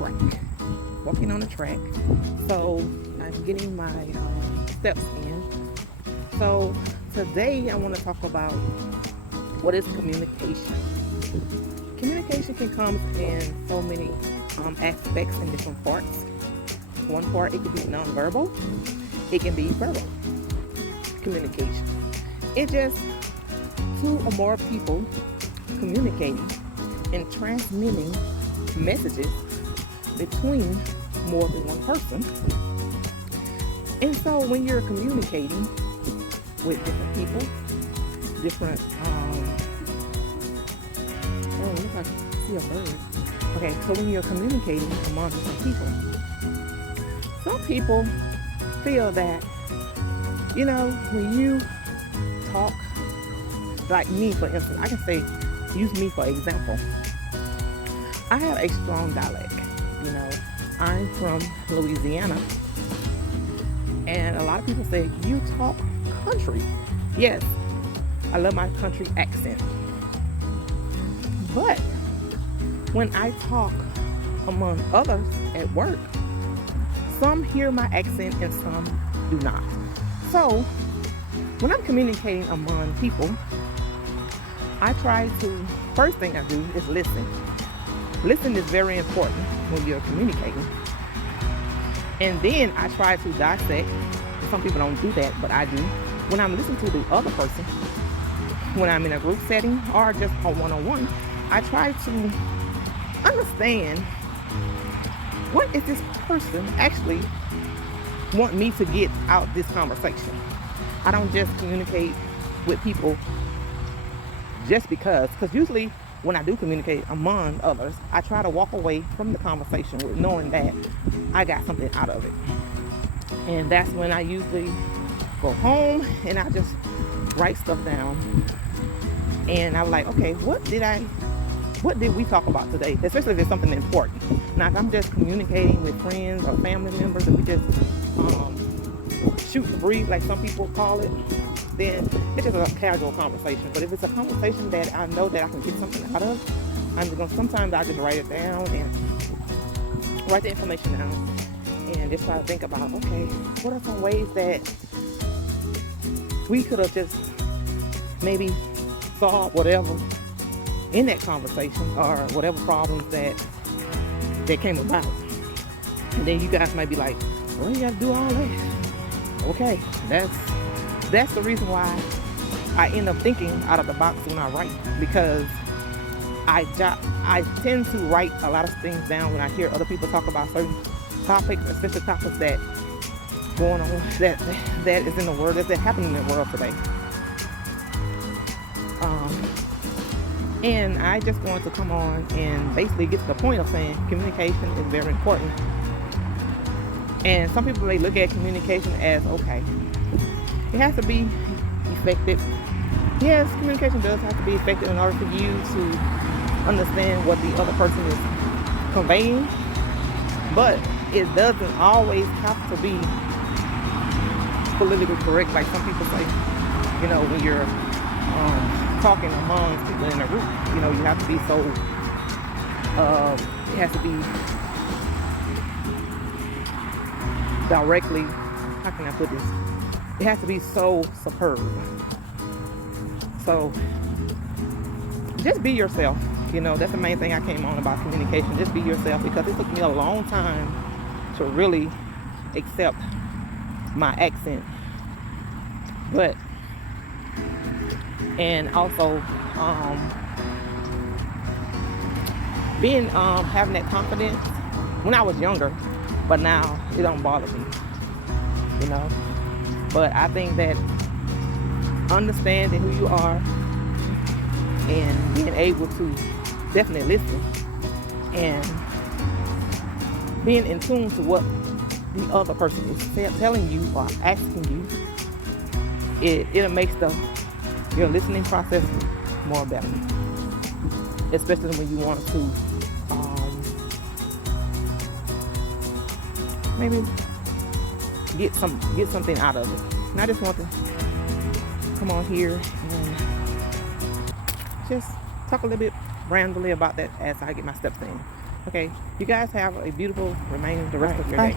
track, walking on a track. So I'm getting my steps in. So today I want to talk about what is communication. Communication can come in so many aspects and different parts. One part, it could be nonverbal. It can be verbal communication. It's just two or more people communicating and transmitting messages between more than one person. And so when you're communicating with different people, different oh, look, I can see a bird. Okay, so when you're communicating among different people, some people feel that, when you talk, like me for instance, I can say, use me for example. I have a strong dialect. I'm from Louisiana, and a lot of people say, you talk country. Yes, I love my country accent. But when I talk among others at work, some hear my accent and some do not. So when I'm communicating among people, I try to, first thing I do is listen. Listen is very important when you're communicating. And then I try to dissect. Some people don't do that, but I do. When I'm listening to the other person, when I'm in a group setting or just a one-on-one, I try to understand, what is this person actually want me to get out this conversation. I don't just communicate with people just because usually when I do communicate among others, I try to walk away from the conversation with knowing that I got something out of it. And that's when I usually go home and I just write stuff down. And I'm like, okay, what did we talk about today? Especially if it's something important. Now, if I'm just communicating with friends or family members and we just shoot the breeze, like some people call it, then it's just a casual conversation. But if it's a conversation that I know that I can get something out of, sometimes I just write it down and write the information down and just try to think about, okay, what are some ways that we could have just maybe solved whatever in that conversation or whatever problems that came about. And then you guys might be like, well, you got to do all that. Okay, that's the reason why I end up thinking out of the box when I write, because I tend to write a lot of things down when I hear other people talk about certain topics, especially topics that going on that is in the world, that's happening in the world today. And I just want to come on and basically get to the point of saying communication is very important. And some people, they look at communication as, okay, it has to be effective. Yes, communication does have to be effective in order for you to understand what the other person is conveying. But it doesn't always have to be politically correct, like some people say. When you're talking among people in a group, you have to be so, it has to be directly, how can I put this? It has to be so superb. So just be yourself. That's the main thing I came on about communication. Just be yourself, because it took me a long time to really accept my accent. But, and also being having that confidence when I was younger, but now it don't bother me. But I think that understanding who you are and being able to definitely listen and being in tune to what the other person is telling you or asking you, it makes your listening process more better. Especially when you want to maybe get something out of it. And I just want to come on here and just talk a little bit randomly about that as I get my steps in. Okay, you guys have a beautiful remaining the rest Right, of your bye. day.